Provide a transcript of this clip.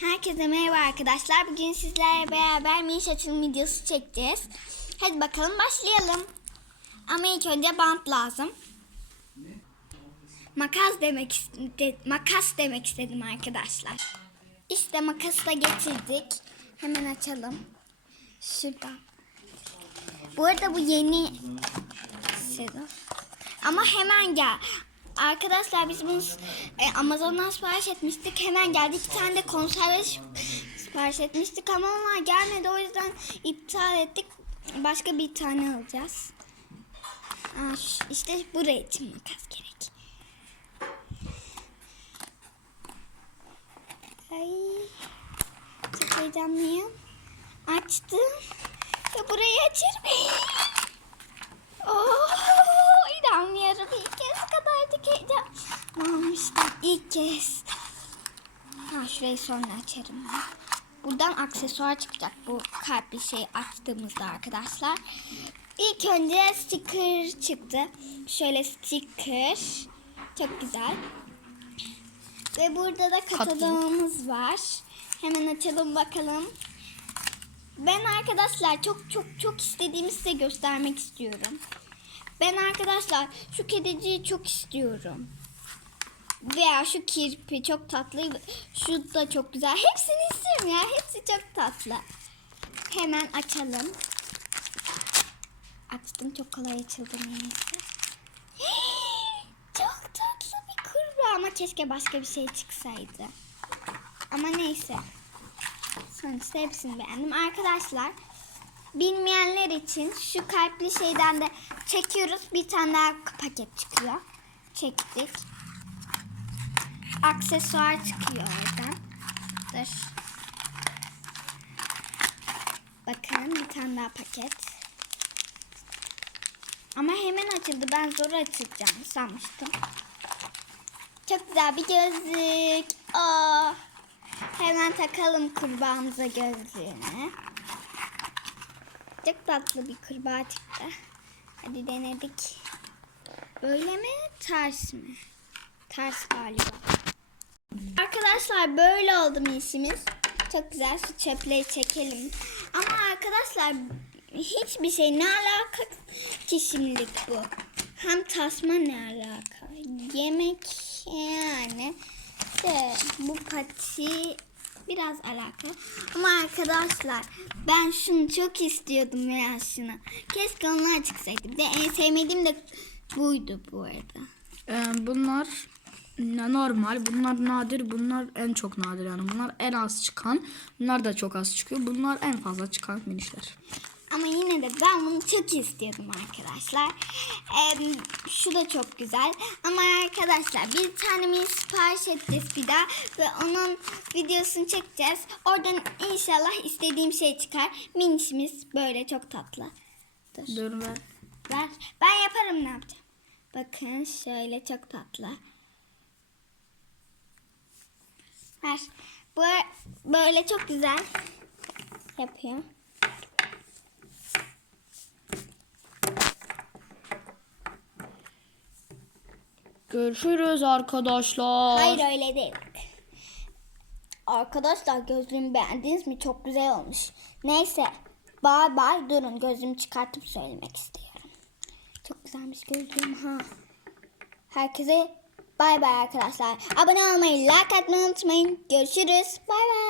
Herkese merhaba arkadaşlar. Bugün sizlerle beraber miniş videosu çekeceğiz. Hadi bakalım başlayalım. Ama ilk önce bant lazım. Makas demek iste- makas demek istedim arkadaşlar. İşte makası da getirdik. Hemen açalım. Şuradan. Bu arada bu yeni sezon. Ama hemen gel. Arkadaşlar biz bunu e, Amazon'dan sipariş etmiştik. Hemen geldi. İki tane de konserve sip- sipariş etmiştik ama onlar gelmedi. O yüzden iptal ettik. Başka bir tane alacağız. Aa, işte buraya için makas gerek. Ay, çok heyecanlıyım. Açtım. Ve burayı açarım. Oh, inanmıyorum. İlk kez kadarcık kez. Ha, şurayı sonra açarım. ben. Buradan aksesuar çıkacak bu kalpli şey açtığımızda arkadaşlar. İlk önce sticker çıktı. Şöyle sticker. Çok güzel. Ve burada da kataloğumuz var. Hemen açalım bakalım. Ben arkadaşlar çok çok çok istediğimi size göstermek istiyorum. Ben arkadaşlar şu kediciyi çok istiyorum. Veya şu kirpi çok tatlı. Şu da çok güzel. Hepsini istiyorum ya. Hepsi çok tatlı. Hemen açalım. Açtım çok kolay açıldı neyse. Çok tatlı bir kurbağa ama keşke başka bir şey çıksaydı. Ama neyse. Sonuçta hepsini beğendim. Arkadaşlar bilmeyenler için şu kalpli şeyden de çekiyoruz. Bir tane daha paket çıkıyor. Çektik. Aksesuar çıkıyor oradan. Dur. Bakın bir tane daha paket. Ama hemen açıldı. Ben zor açılacağını sanmıştım. Çok güzel bir gözlük. Aa. Hemen takalım kurbağamıza gözlüğünü. Çok tatlı bir kurbağa çıktı. Hadi denedik. Böyle mi ters mi? Ters galiba. Arkadaşlar böyle oldu işimiz. Çok güzel şu çöpleri çekelim. Ama arkadaşlar hiçbir şey ne alaka ki şimdilik bu. Hem tasma ne alaka? Yemek yani. İşte bu pati biraz alakalı. Ama arkadaşlar ben şunu çok istiyordum veya şunu. Keşke onlar çıksaydı. Bir de en sevmediğim de buydu bu arada. Ee, bunlar normal, bunlar nadir, bunlar en çok nadir yani. Bunlar en az çıkan, bunlar da çok az çıkıyor. Bunlar en fazla çıkan minişler. Ama yine de ben bunu çok istiyordum arkadaşlar. Ee, şu da çok güzel. Ama arkadaşlar bir tane mini sipariş edeceğiz bir daha. Ve onun videosunu çekeceğiz. Oradan inşallah istediğim şey çıkar. Minişimiz böyle çok tatlı. Dur. Dur ver. Ver. Ben yaparım ne yapacağım. Bakın şöyle çok tatlı. Ver. Bu böyle çok güzel yapıyor. Görüşürüz arkadaşlar. Hayır öyle değil. Arkadaşlar gözlüğümü beğendiniz mi? Çok güzel olmuş. Neyse. Bay bay. Durun gözlüğümü çıkartıp söylemek istiyorum. Çok güzelmiş gözlüğüm ha. Herkese bay bay arkadaşlar. Abone olmayı, like atmayı unutmayın. Görüşürüz. Bay bay.